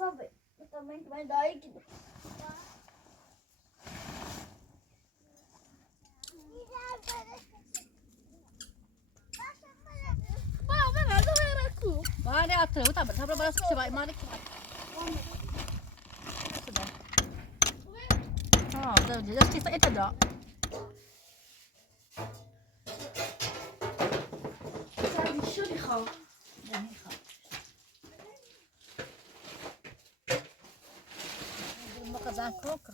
saber. Eu também vai dar aí que ما أنا أترى وتابع تابع بس شباب ما نكتب ده جالس كيس إنت ده شو اللي خاف ما كذا كروكر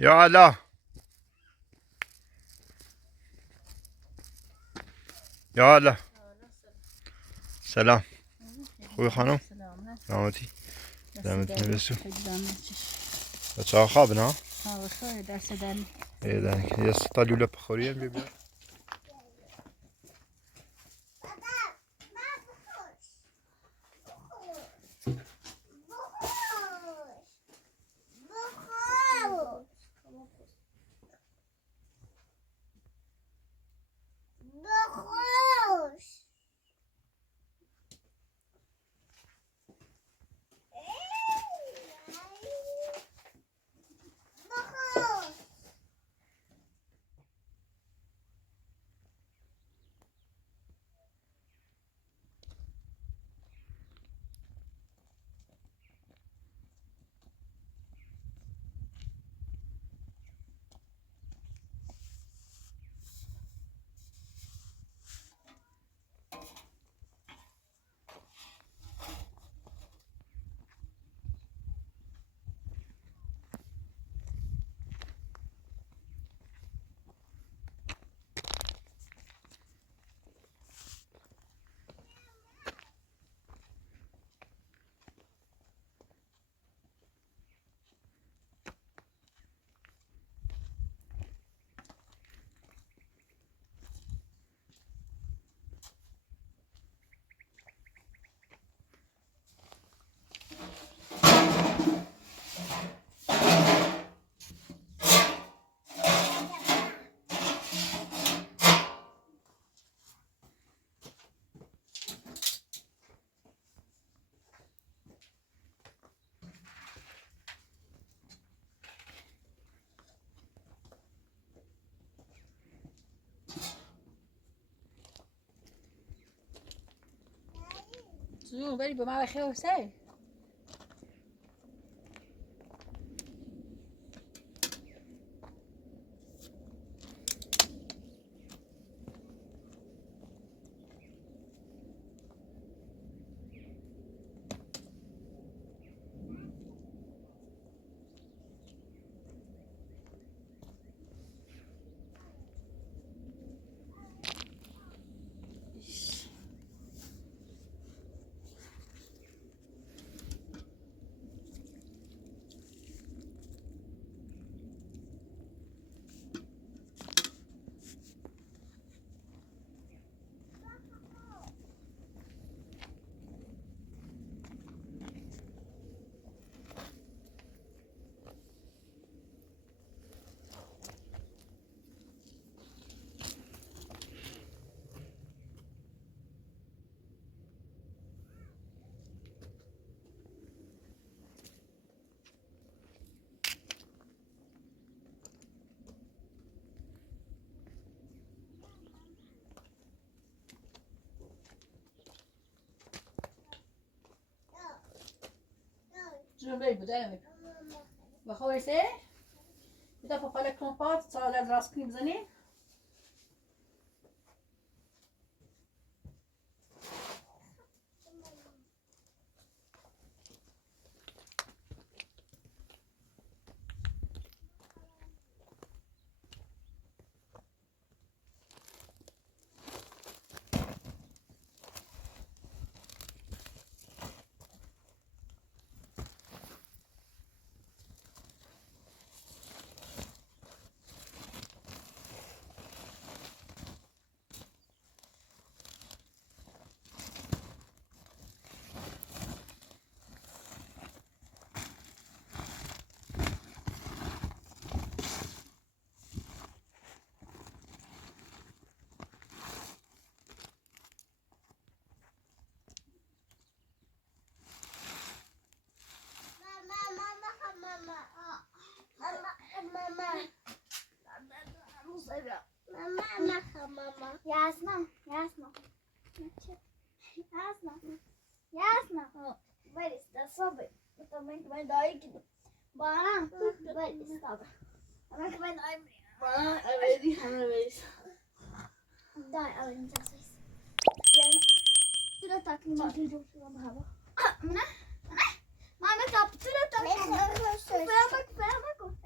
يا علا يا علا سلام خوبی خانم سلامتی زحمت نبسو بچه ها خواب نه؟ خواه دست دن یه ستا لوله بخوری هم بیا زون ولی به ما بخیر وسای جمله بوده بخوای سه بدا پاپاله کمپات سال از راست کنی بزنی Ясно. Вылез, особый. Это мы квадратики. Баран. Вылез, так. Она квадратики. Баран, вылез. Да, а не так. Şurada takayım bak. Ne? Mama kapı şurada takayım. Fena bak, fena bak.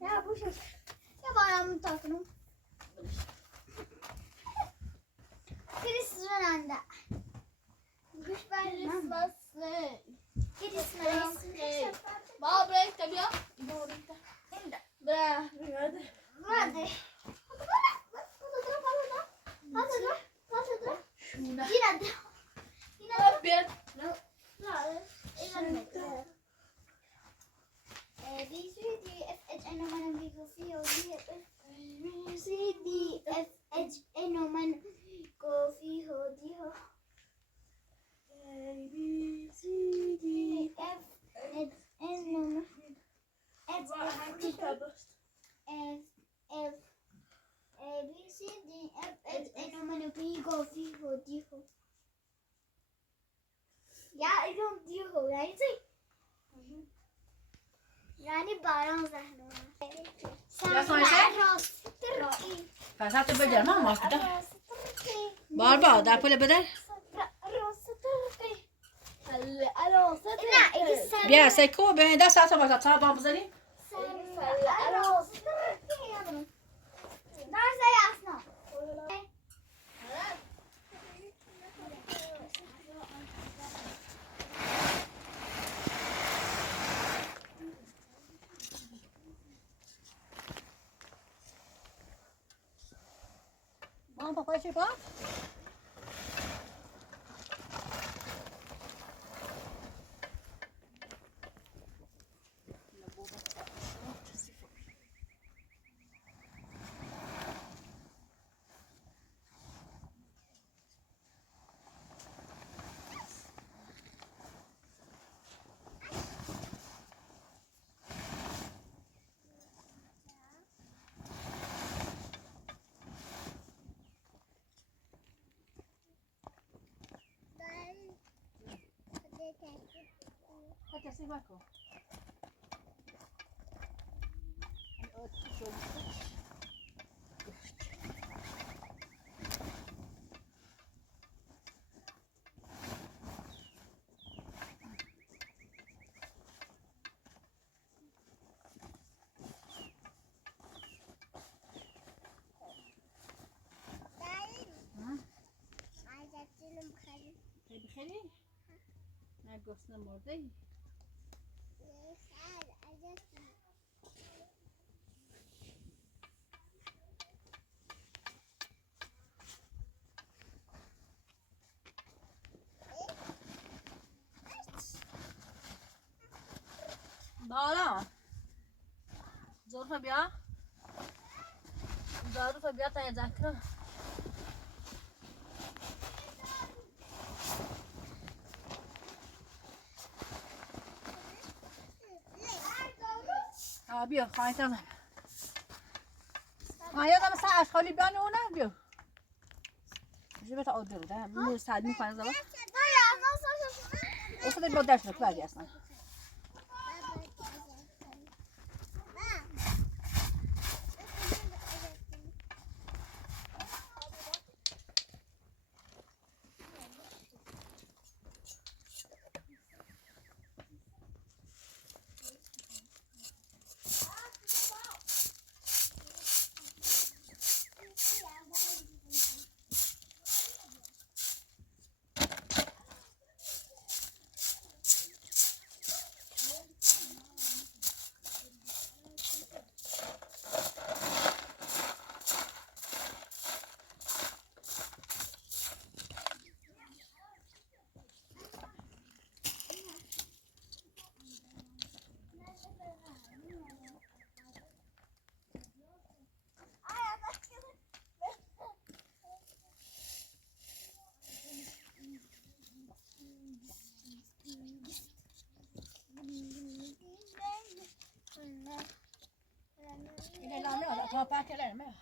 Ya bu şey. Ya bayramını takın. Kristal'ında. Christmas. Christmas. ما بريك تبيا برا. Hadi. شونا Yine de. أبيض B C D F H I know man we go see O D B C D F H I know man go see O D ho A B C D F H I know man F F A B C D F H I know man we go see O D ho ya I don't do ho right Yani bayram zahnu. Ya sonra فسات بدل ما ما كده باربا ده كله بدل بيا سيكو بين ده ساعة ما تطلع بزني Mom, Papa, your box? Hadi sen bak o. بخيري؟ ناقصنا مرضي. بالا زور بیا زور بیا تا ذکر بیا خواهی یادم مثلا اشغالی بیان اونه بیو جبت آدر ده من ساعت میکنه زبان اصلا با درس بکاری اصلا اینه لامه آده تا پاکره نه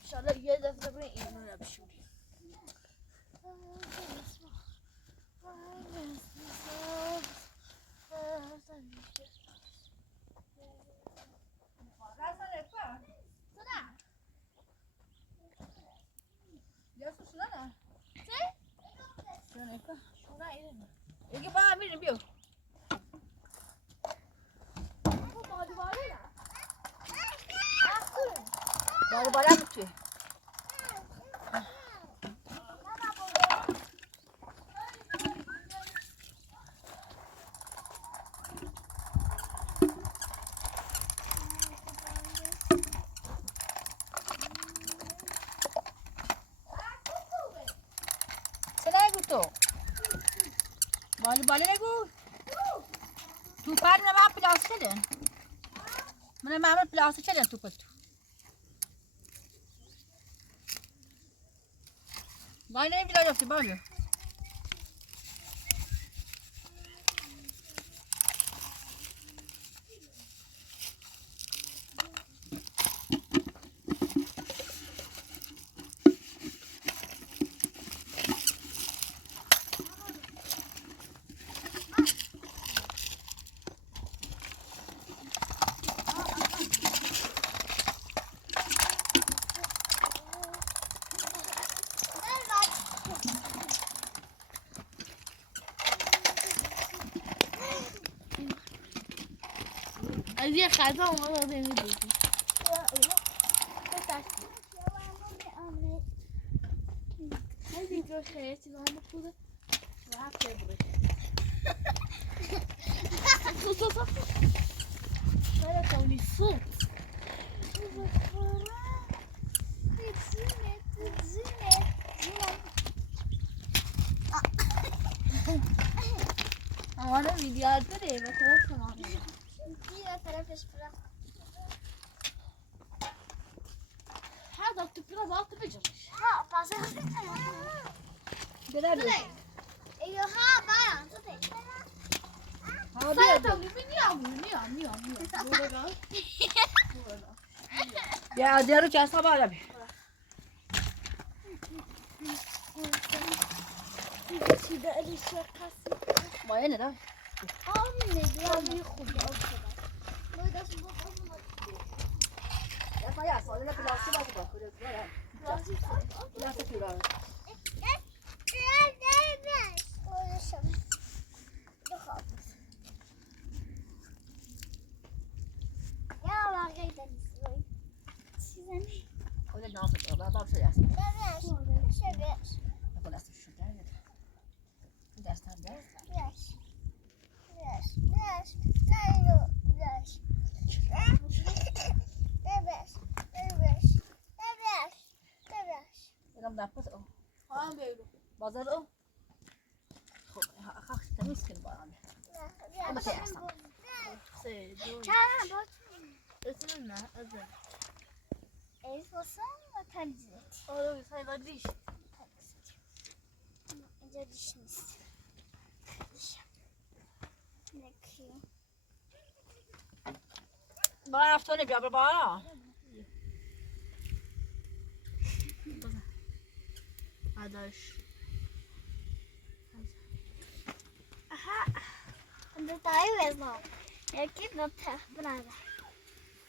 انشالله یه دفعه بریم اینو نبشونیم یکی با هم میریم بیو باره باره هم توی بالا نگو تو پر من پلاس شدن من معمول پلاس شدن تو پتو بالا نمی بلا رفتی بالا از یه خطا اومد نمیدونی خیلی جو خیلی چیزا هم بوده و هفته بوده Para Paulista. Ahora video altere mesela tamam. Tira para fechar. هذا التبرة ذات بجر. Ha, passa. Kadar da. Iyo ha bana. Hadi Sen hadi. tabii niye? Burada kal. Ya diğer uçağı sabah abi. Şurada alışıyor kasi. Maya ne lan? Abi ne diyor? Abi kuda o kadar. Böyle bu olmaz. Ya saya soalnya plastik aku bak. Plastik. Plastik juga. Öyle ne yapacağız? Baba bir şey yazsın. Plastik şurada. Dersten ders. Dalam dapat oh. Tamam böyle. Bazar oh. Hak temiz ki bana. Ama şey yazsın. Ötürün özel. Tabii. Oğlum sayılar diş. Önce dişini istiyorum. Ne kıyım? Bana hafta ne bir bana. Adaş. Det tar jo jeg snart. Jeg kunne ta brødet.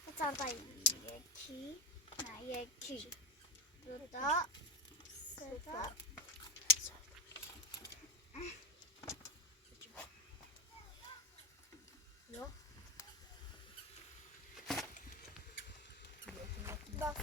Jeg tar det i ki. Nei, jeg ki. Da sette. Ja. Da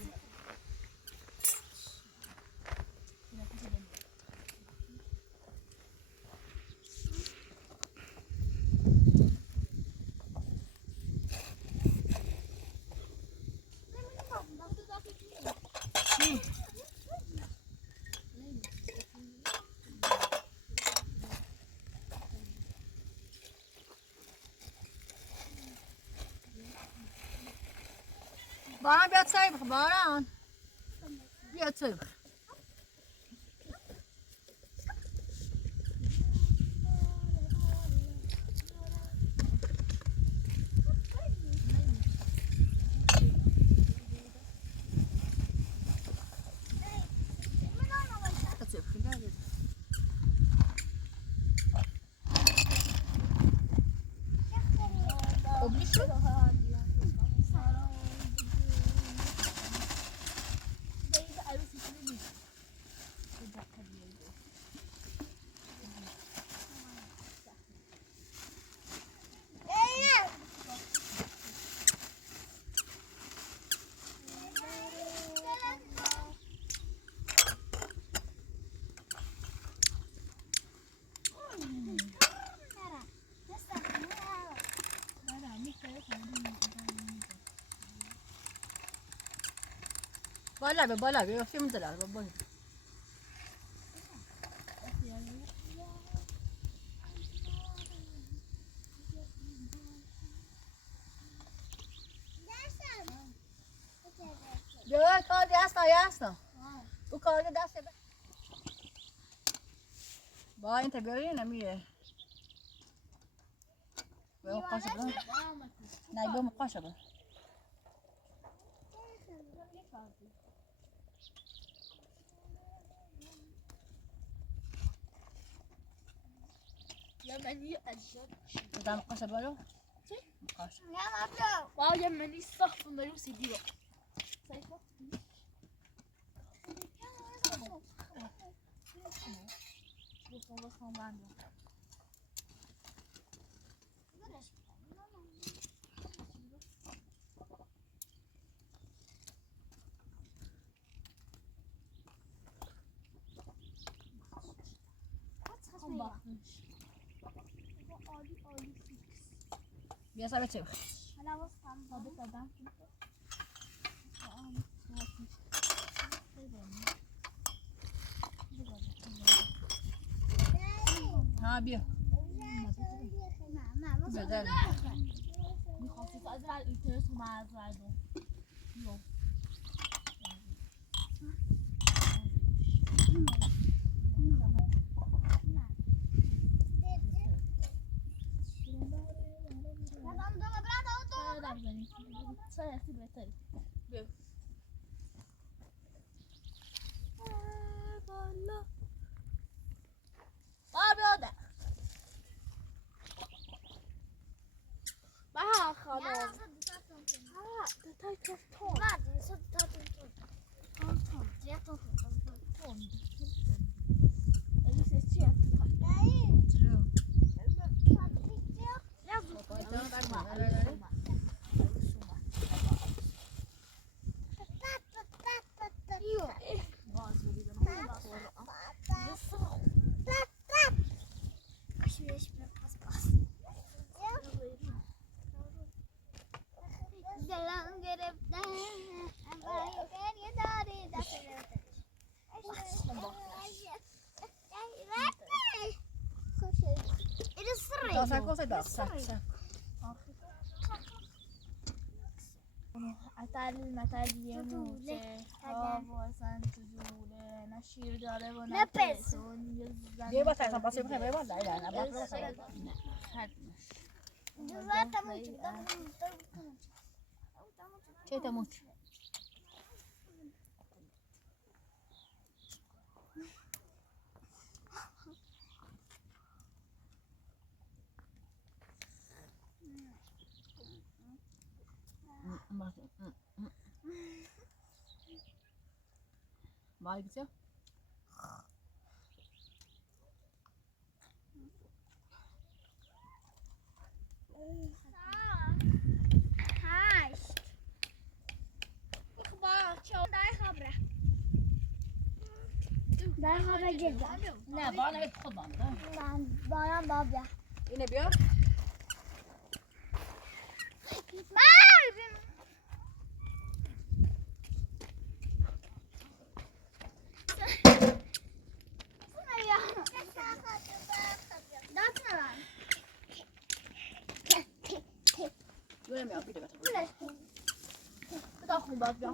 Bana bir atsay bak bana. Bir atsay bak. Atsay bak. O bir şey. Bala be, yok şimdi de baba. Yok, kaldı yasna. Bu kaldı ders be. Ba, inte börjar när mycket. Vad kanske bra. Nej, vad kanske bra. Yemeni acı. Udah kanske bra. Kanske. ne yapıyor? Var Yemeni saf bunları seviyor. Sayfa. Bu sonra ben de. Bakmış. Biasa baca. Hava standı. Ha bir. Güzel. Saya kau saya dah. Dia buat saya sampai sini berapa dah dah. Apa saya? Cerita much. Var güzel. Där har jag gillat. Ne bana hep kullandı. Ben bayan babya. Yine bir. Göremiyorum bir de ben. Bir daha kullan ya.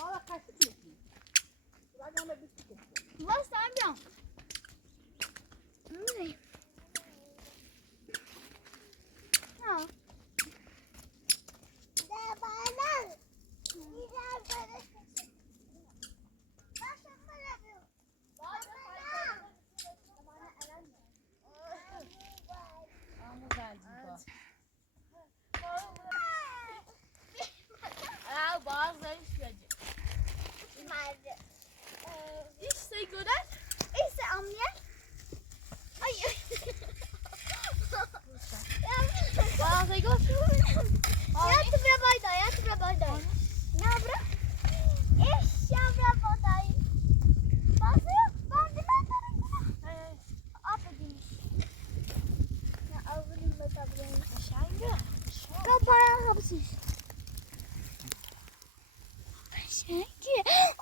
Valla kaçtı mı? Ben de bir şey. Vad sa jag? Nej. Ja. Det är bara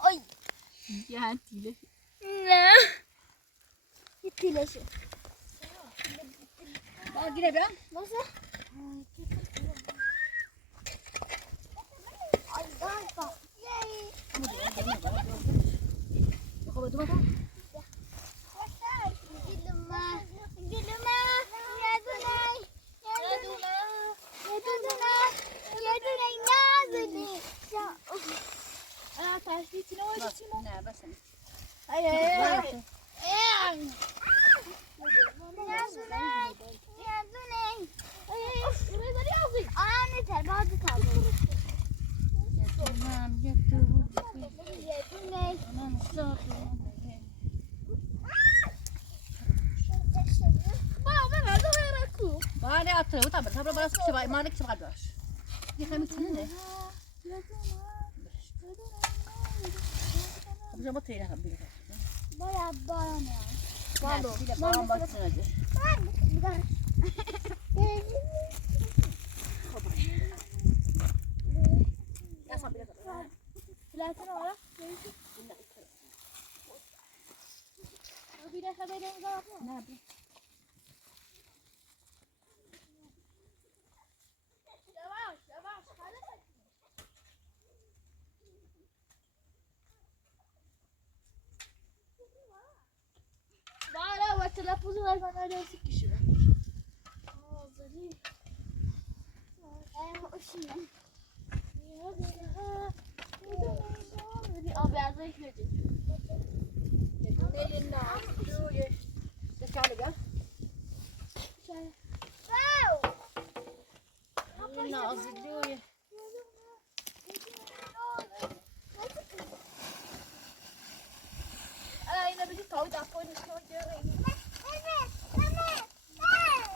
Oj. Ja, tyle. Ne? Gittiler. Bak yine bir. Nasıl? Ay galiba. Yay. Bakalım bakalım. Gülüme. Gülüme. Yadunay. Yadunay. Yadunay. Yadunay nazlı. Ya. Aa taşlı içine oydu Simon. Ne basın. Ay ay ay. Yadunay. Yadunay. Ay ay. Buraya nereye aldın? Aa yeter. Bazı kaldı. Tamam yaptım. Yadunay. Tamam stop. Bana atır, bu tabi. Tabi bana sıkıştı, bana ne kişi var. Yıkamak için ne? Kapıcama teyine kapıyı. Bayağı bağırıyor. Balo. Bir de bağım baksıracı. Bir daha. Ya sen bile kadar. Platin olarak. Bir de haberiniz var mı? Ne yapayım? Yavaş yavaş. Bana bak telefonu var bana öyle sıkışıyor. Ağzını. Ayağımı ışınlan. Abi ağzını yıkayacak. Elinde al. Zekalı gel. Elinde azıcık.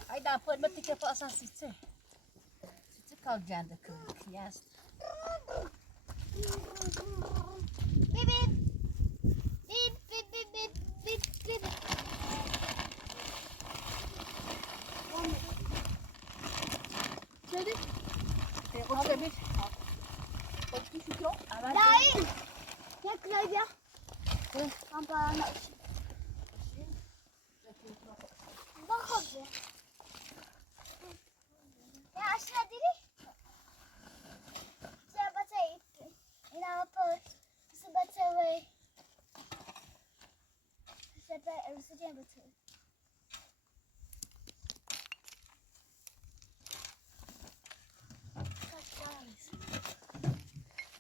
Hayda put mati ke pa sa sitse. Sitse kal janda ke. Yes. Bip bip. Bip bip bip bip bip bip. Jadi. Okey bir. Okey fikro. Dahil. Yakla ya. Kampanya ışın. Bak abi. Ya aşağı diri. Saya baca itu. Ini apa? Saya baca wei. Saya baca.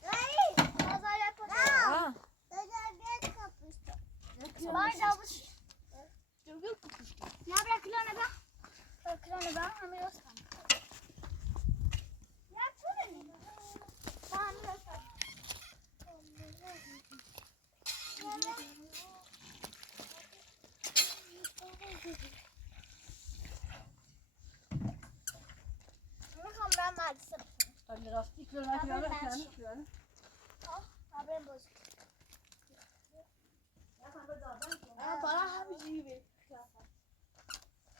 Dahil. Nazar yapacağım. Ah. Dobra, kloneba. Kloneba, mamy rozkaz. Ja czuję. Tam rozkaz. Bakalım ben maalesef. Tabii lastik falan. Haberim bozuk. Bana hamciyi ver.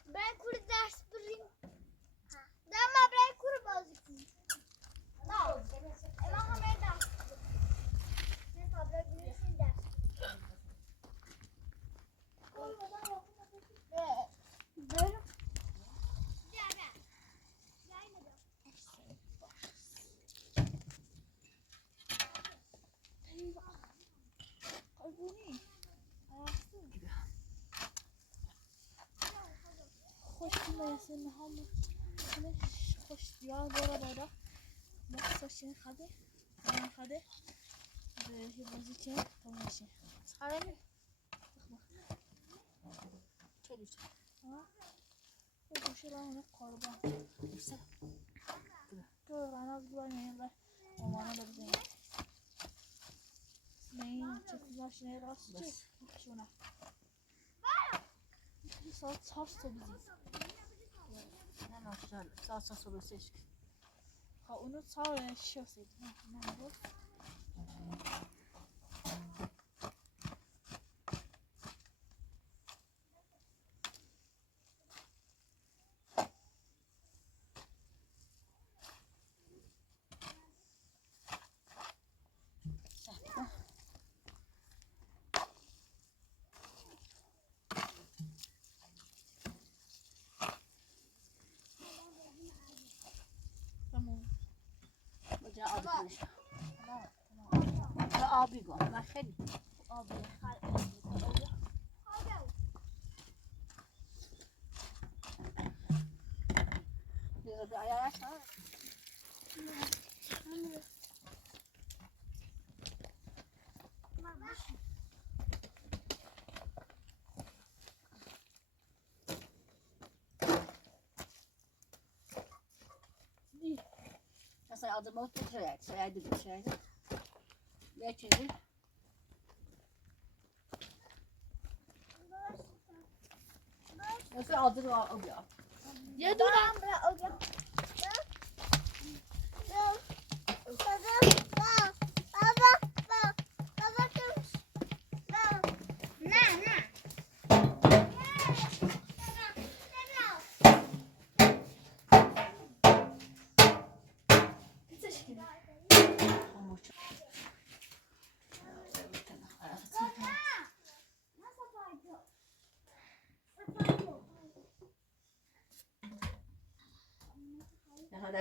Ben kuru ders durayım. Dama ben kuru bozuk. Ne oldu? Ama haber ders. Ne tablet bilirsin ders. Böyle. خوش میرسه هم خوش یا برا مخصوصی خده من خده به بازی چه تماشا سخره Çoluk. ها خوش لانه قربان تو رانا بگو نه مامان رو بزنی نه چه ماشین راست چه شونه saat sarsa bizi. Ne nasıl? Sağ sola seçtik. Ha onu sağ şişiyorsun. Ne bu? Tamam. Bacağı abi konuşuyor. Abi bu. Ben şey. Abi. Bir ayağı aşağı. Saya adımı oturtacak. Saya dedim şey. Ne çizdi? Nasıl adını al ya? Ya dur lan. Baba. Baba. Baba. Baba.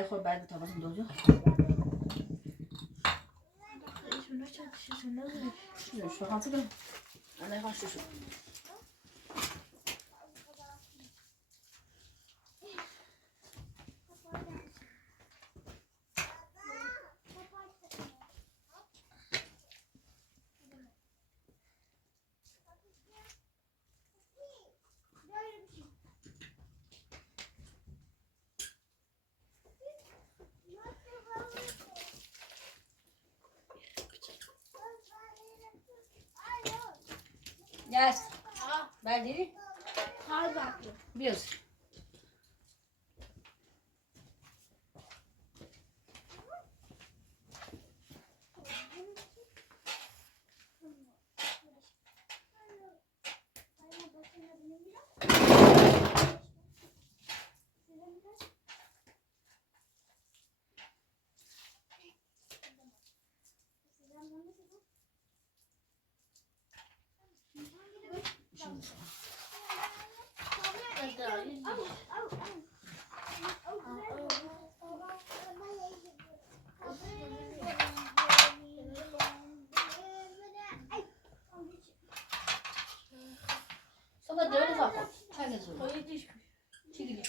خور بعد طبعا دوزو شو خاطر انا خاص شو Yes. Ben değil. Hayır bakıyorum. Biraz. Sonra dövüş yapalım. Çay getir. Çekil.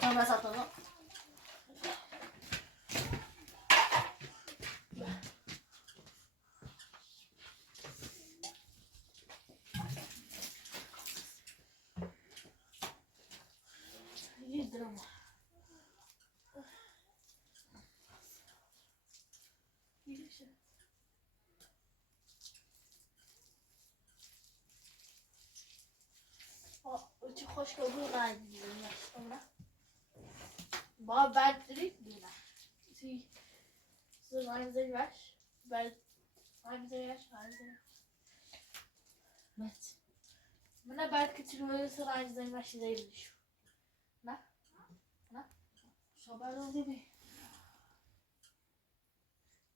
Tamam satalım. Çok hoş olduğunu aydınlanıyor. Baba ben direkt değil. Siz aynı ver. Ben aynı ver. Evet. Bana belki çürüyorsa aynı ver şey değilmiş. Ne? Sobar oldu be.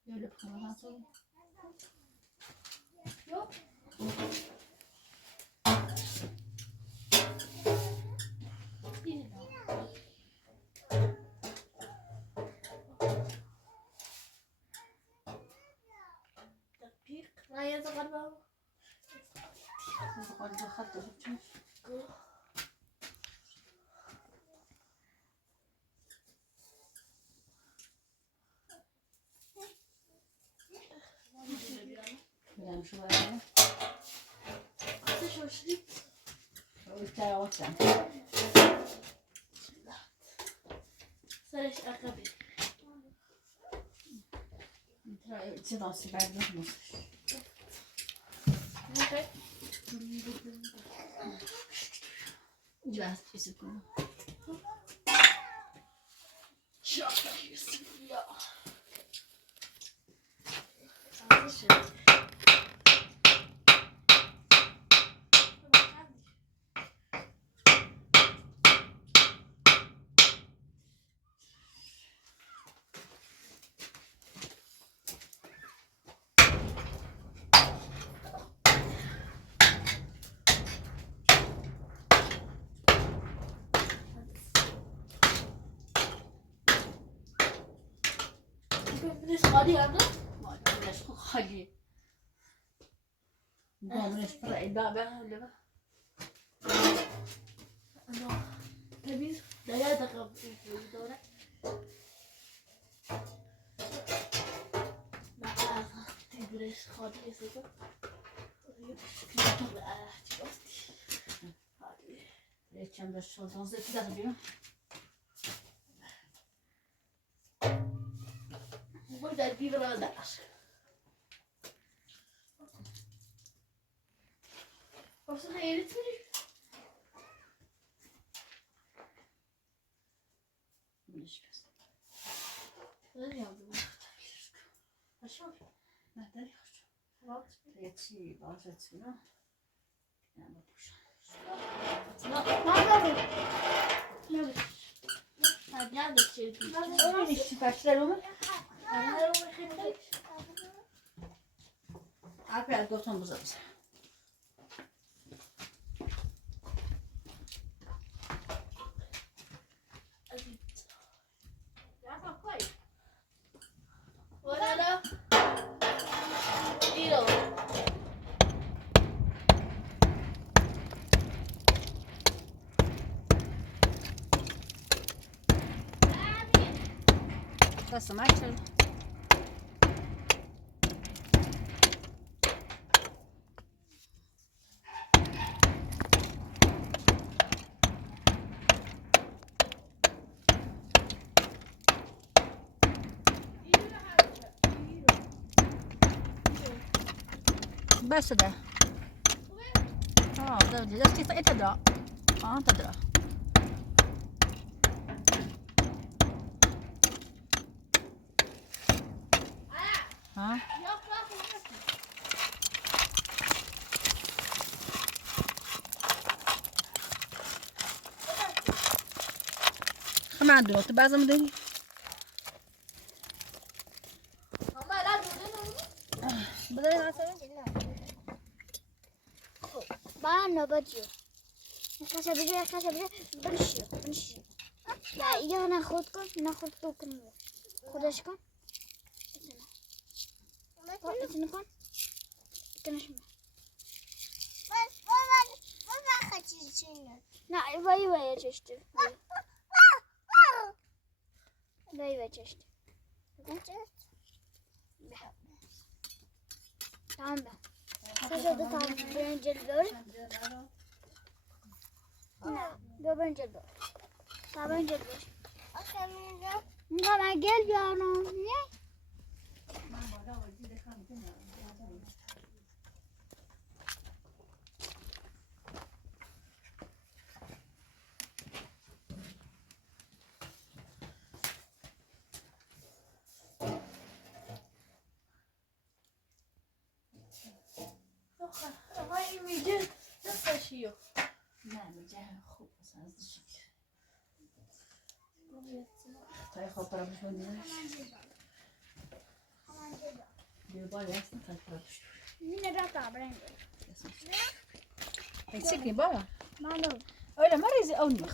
Böyle kamadan sonra. Yok. ما يصغر بابا قال له خط شوف يعني شو هذا شو شريت وبتاع واتساب سرش أقبل تناسي بعد ما نص جاهز تسكون خالي عنده ما ادري ليش خلي قوم نشتري الباب ولا تبي لا تقبل الدورة ما تدرس خالي يسوي Geçen de şuradan iki dakika diyor. Burada bir arada. Aslında eritmiş. Ne yaptın? Aşağı. Nerede? Bak. Geçi bazı etmiyor. Yani bu şey. Ne yapalım? Ne? Hadi gel de اون نیستی پشت رو عارفه دوتون بزرگ بس ما شل بس ده ده كيف تدرى تدرى ها ما عنده وقت بعض مدري بدري عسل بنا نبضيو خشب بنشي لا يا ناخد توكن خدش كن اتنا كن كنش ما خدشينه لا وای چشت وای چشت tamam da. Kaçırdı tam bencildir. Ne bencildir. Tam bencildir. Tamam gel bir anam. Ne? Taj chopra byśmy mieli. Bir bal yaksın taj bırakmış. Yine de tabren. Eksikli baba. Malum. Öyle mi rezil olmuyor?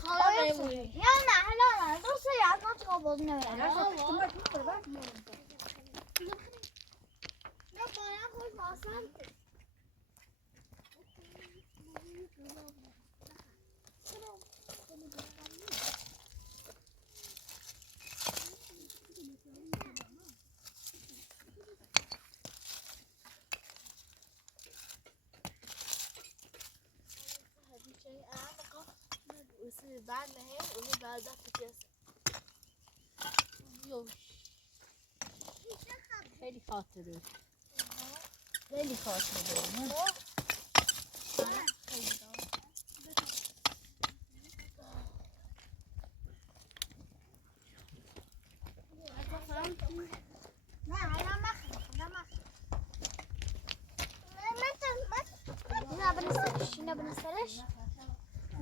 Yana hala dursa ya nasıl kabul ne öyle? Ne bana koymasan. بعد نهاية وهي بعد ضغط كاس خیلی خاطره خیلی خاطره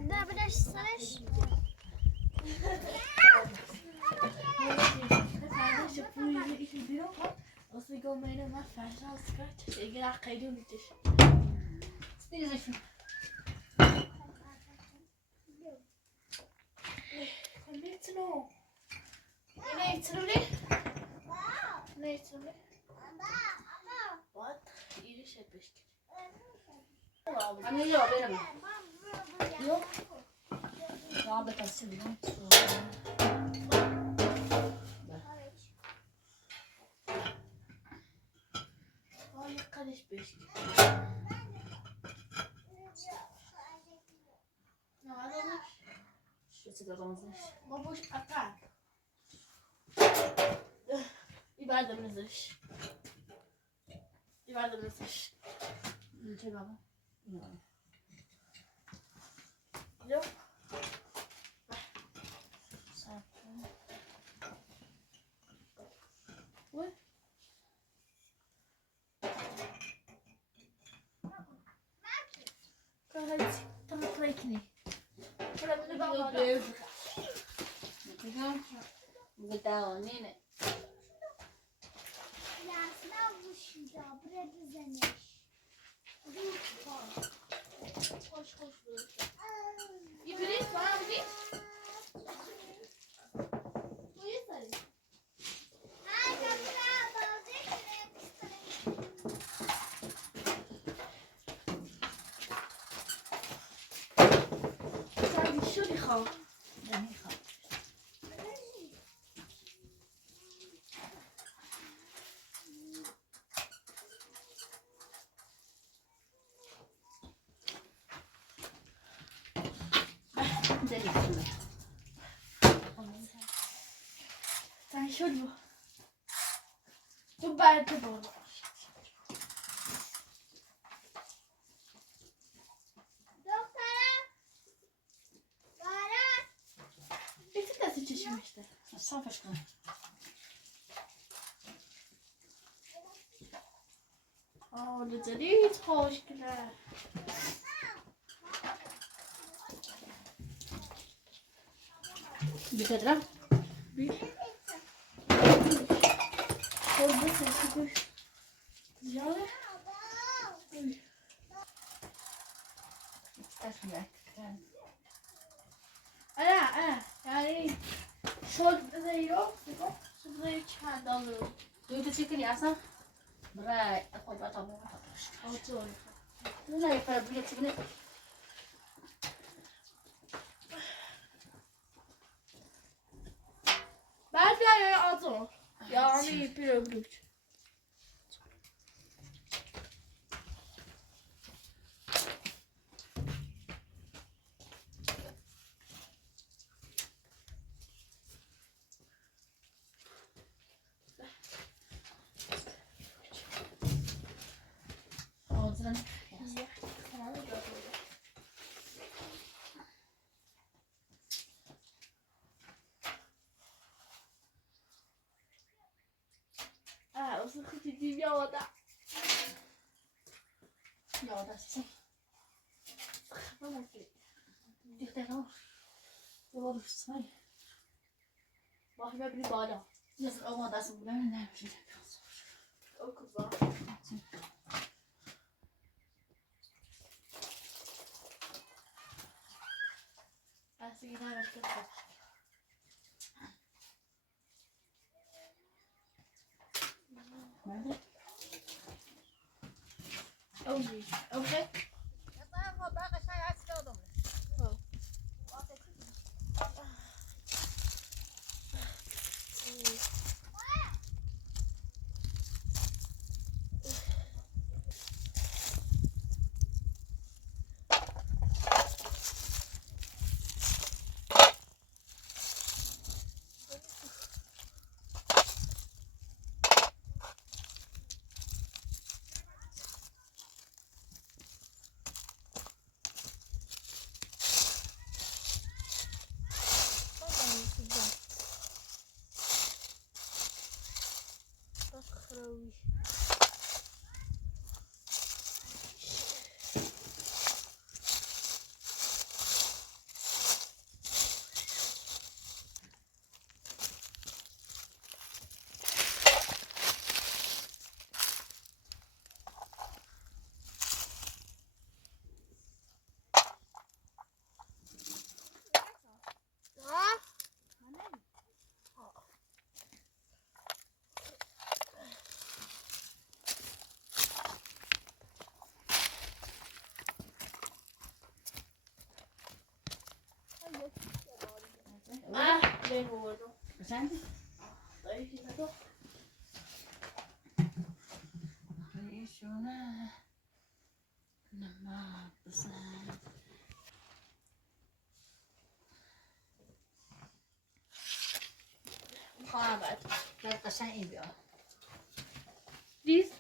Ne بنسترش och så går man in i affären och skrattar. Det är gracka i dumt. Stillization. Kom hit nu. Nej, tror du? Nej, tror du? Vad? Är det köpbisk? Anne jag ber mig. Jo. Ja, det kan se ut så. Jag kan inte bisk. Ja, det var. Şurası da olmaz. Babuş atak. İbadet müzik. İbadet müzik. Çek baba. Yok. Uy. Kahret. Tamam krekini. Tamam bunu baba. Gıdavanine. Yansına bu şurada. Buraya düzenleş. Koş koş burası. İblis bana bir. Buyur sarı. Ay kapıra bağlayacak. Sen bir şey yıka. Sen şöyle. Dur ben de bunu. Doktora. Bara. Bir nasıl çeşim işte. Sağ başkanım. Orada da hiç hoş güzel. Bir kadar. Orada sesi koş. Yani. Ana. Yani şurada yok. Şurada kendi alıyorum. Duydu çekin yarsan. Bırak. Akoy batamı. Altı olur. Ne yapar bu yetişini? Ben de yani altı. Yani bir ömrük. Ağzına. O sıkı dediğim yavada. Ya da sen. Dikten ol. Doğru say. Bahme bir bana. Yazın olmadasın bu ne? O kıza. Ben size yine yapacağım. Nerede? Okay. Ben oldu. Sen de. Dayı şimdi de. Şuna. Nama pesan. Kahve. Kata sen ibu. Biz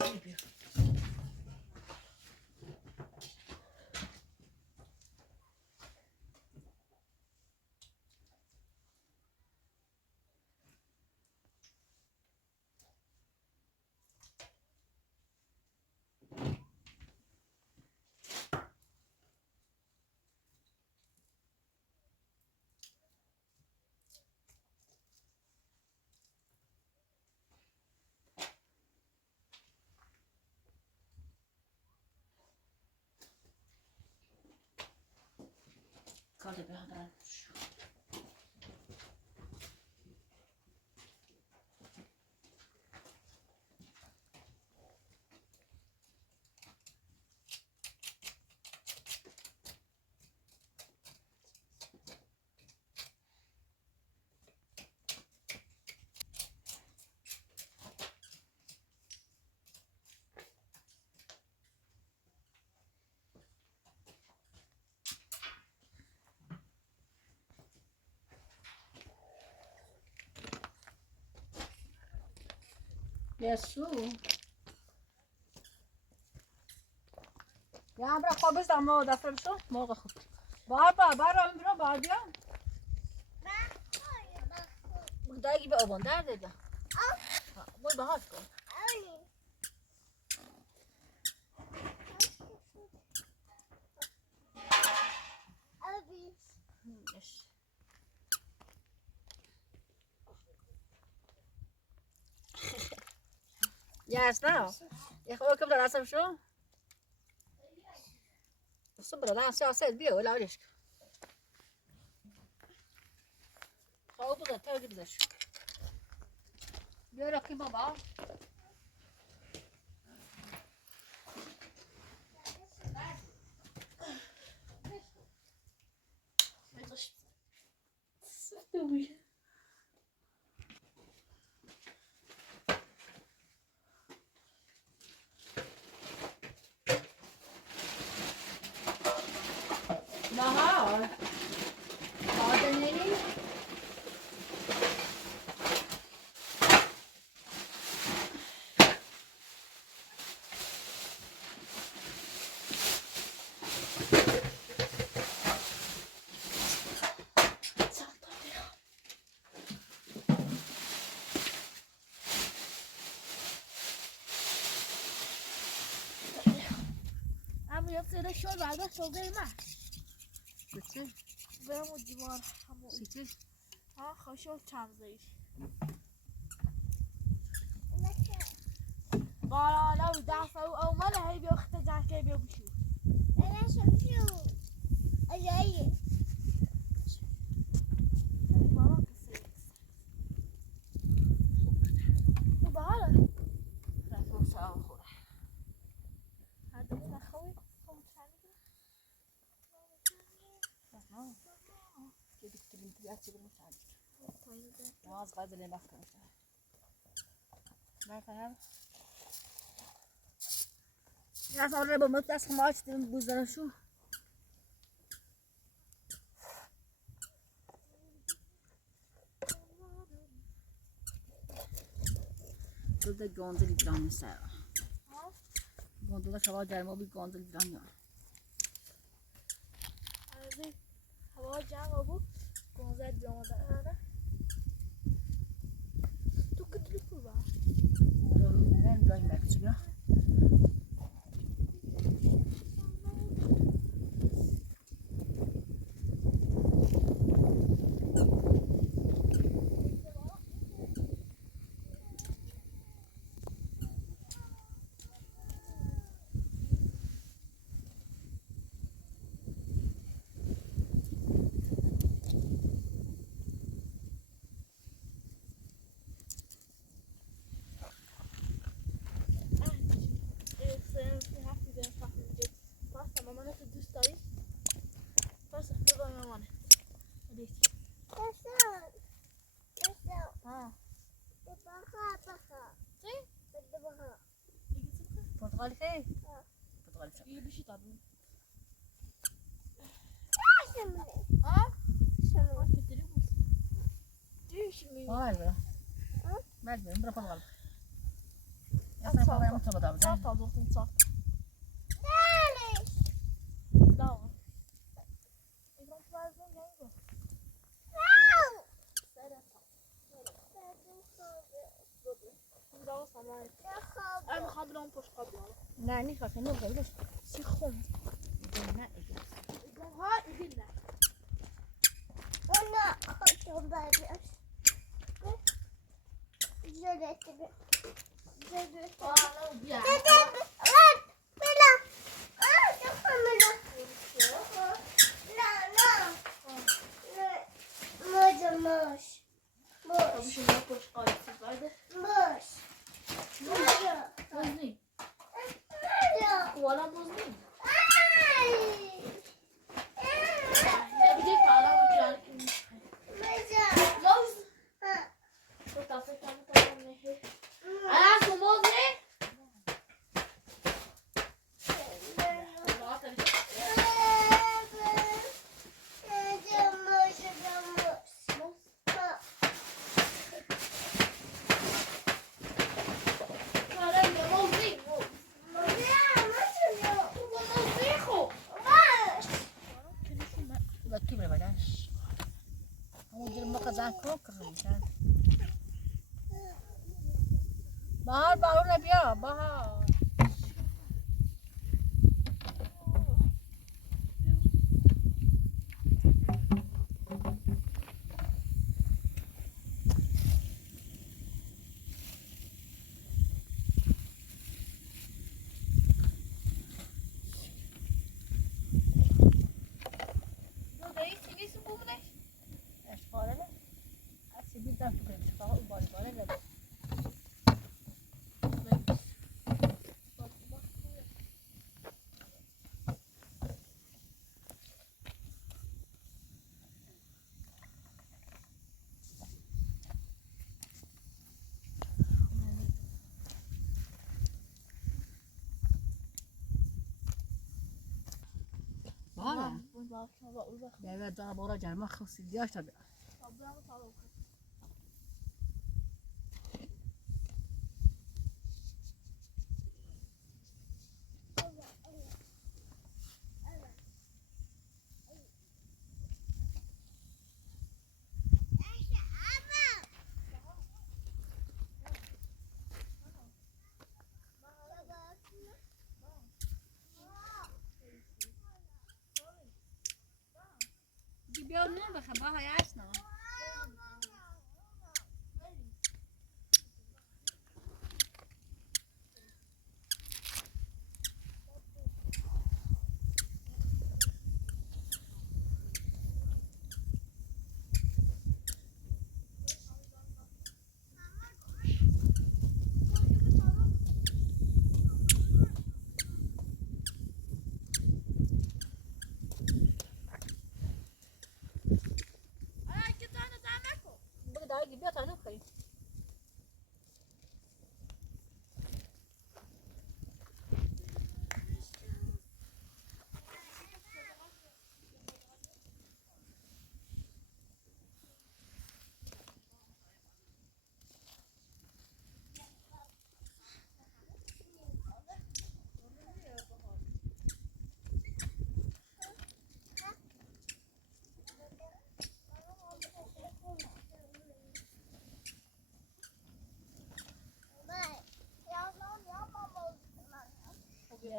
Ibu. kaldı bir kadar. Yesu. Ya bırak kabız da mı da fırço mu kakut. Bağır ömrü bağır diyor. Buğday gibi obon der dedi. Bu bahar ko. Yes, now. Jag får åka på den som så. Så bra den så jag sett bio eller risk. Ha bu da tövbe bize şu. Gör ki baba. Bahar. Baden nereye? Ama yapsaydı şöyle verdim, sol değil mi? Bitti. Benim o divar. Bitti. Ha, kaşol çamzayız. قال لو ضعفوا أو ملا هي بيختجع كي بيمشوا. أنا شمشو أجاي بابا كسيت. وبهلا. Rafo sağ ol. هذا من أخوي. هم تعالوا. Dedik dilim tiyaçı bir müsaade. Az kadar bakın. Bakın. Ya sonra bu mutlaka maç dedim buzlara şu. Burada gondol İbrahim mesela. Gondola şava derma bir gondol İbrahim ya. هذه هوا جام أبو. كونزات جام هذا. تو كتلي كوبا. Ben İbrahim bekçi ya. Portugal şey. Portugal şey. İyi bir şey tabii. Vay be. Belki berapa kali? Ya saya pakai yang coba tahu. Saat aldım saat. Daha. İbrahim Tuzay'ın yanı. Daha sana. Ay خضرا پشت قبل. Nah ini kakeknya bagus. سيخون. Nah itu. ها إذن. أنا أخذهم بعد زرت کی بره بدش همون جلو ما قزن کن کردن بهار بارون بیا بهار بیا جا بارا جرما خاصی دیاش تا بیا بیا نون بخه باه هست نه بیا تا نون خوریم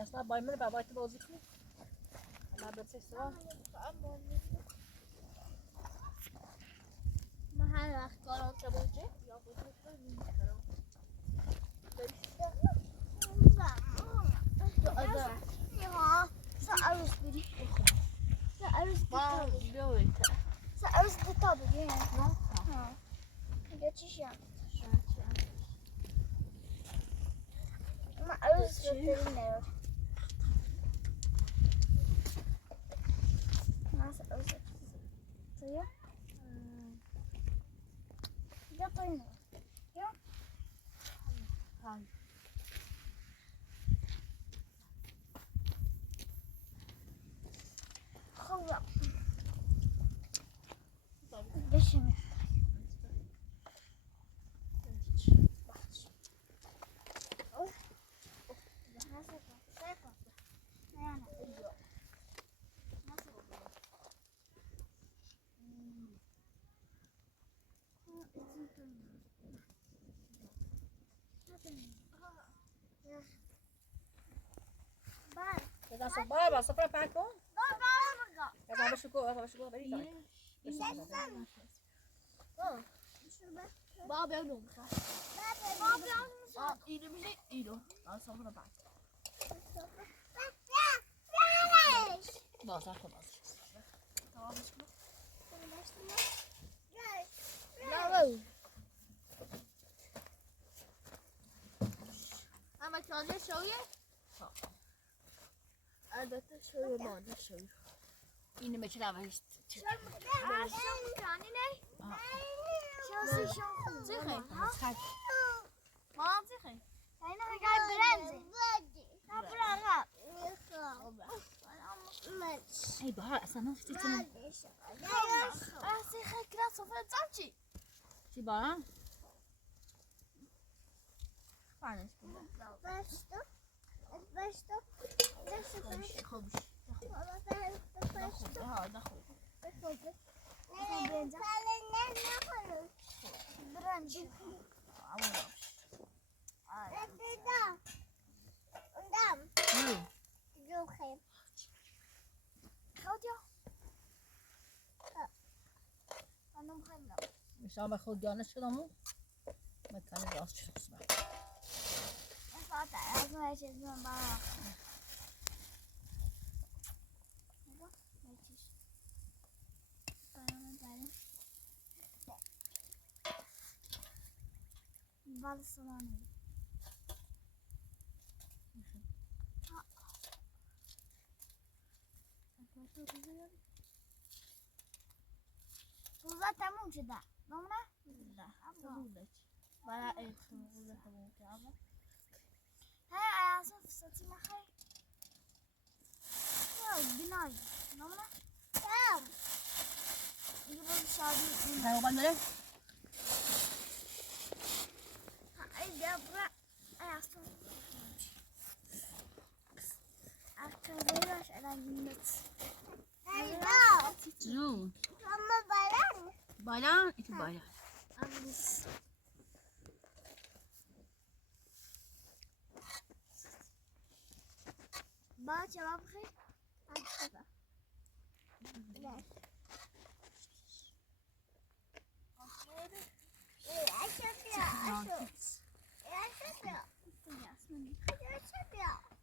اصلا بای من بابا تو بازی کنی الله برسه سوا من هر وقت کارم که باشه یا بوده کنیم عروس بری عروس بیایید عروس تا بگی نه میگه چی شد من عروس رو بری نیار من عروس تو یا تو اینو یا خوب بشین بذار صبح با صبح پاک کن بذار بشو بری بابا بیانو میخواد اینو میشه اینو صبح بعد باز کن باز اما کنه شویه البته شویه مانده شویه اینو میشه نوشت ای بهار اصلا نفتی تنم چی بارم؟ خانش خوبش نخوب koyduk. Sen beğeneceksin. Brunch. Yok hayır. Claudia. Annem hayır. مثلا به خود دانش شدم و مکانی راست شد اصلا Saat ayazım her şeyden bana. Bal soğanı. Bu zaten mumcuda. Namına? Bana el kırmızı tamam ama. He ayağısını fırsatayım bakayım. Ya günah. Namına? Tamam. Biraz dışarıda. خیلی اومد میره Ay ya bırak. Ayağısını. Arkadaşlar aşağıdan gitmez. جون Ama bayan. بالان ایتو بالان Anladınız. Bana cevap ver. Hadi baba. Ver.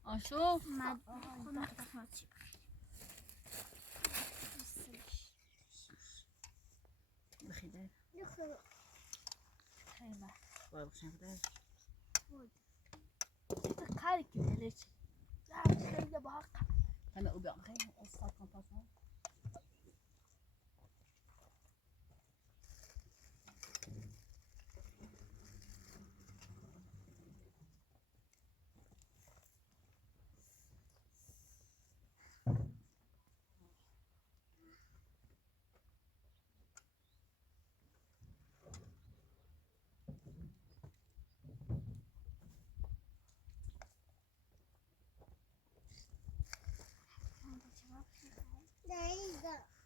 آشو من خودم تخماچی. بخیده خیلی بر. باید بخشن کده İşte kar gibi. Ya şöyle bak. همه او بیام خیلی اصلا کمپاسون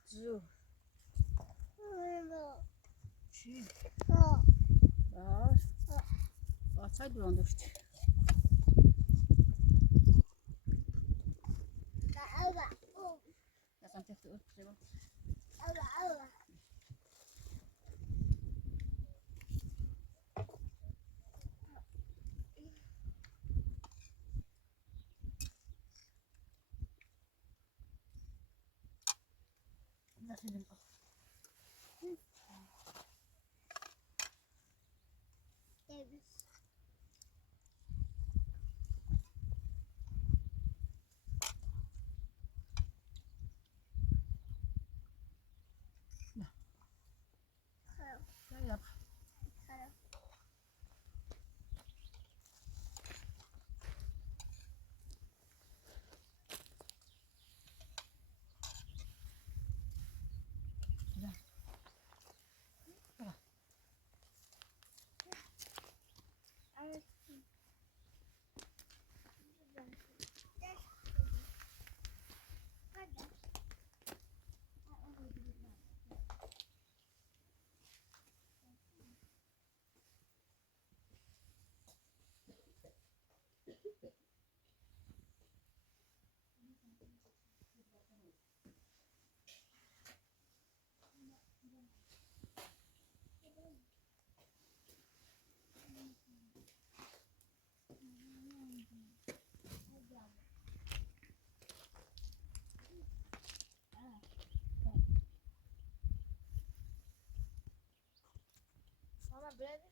جو چی؟ باش باچای دوران داشت اصلا تفت او شبا نسیم نمی‌کنم يلا Sonra böyle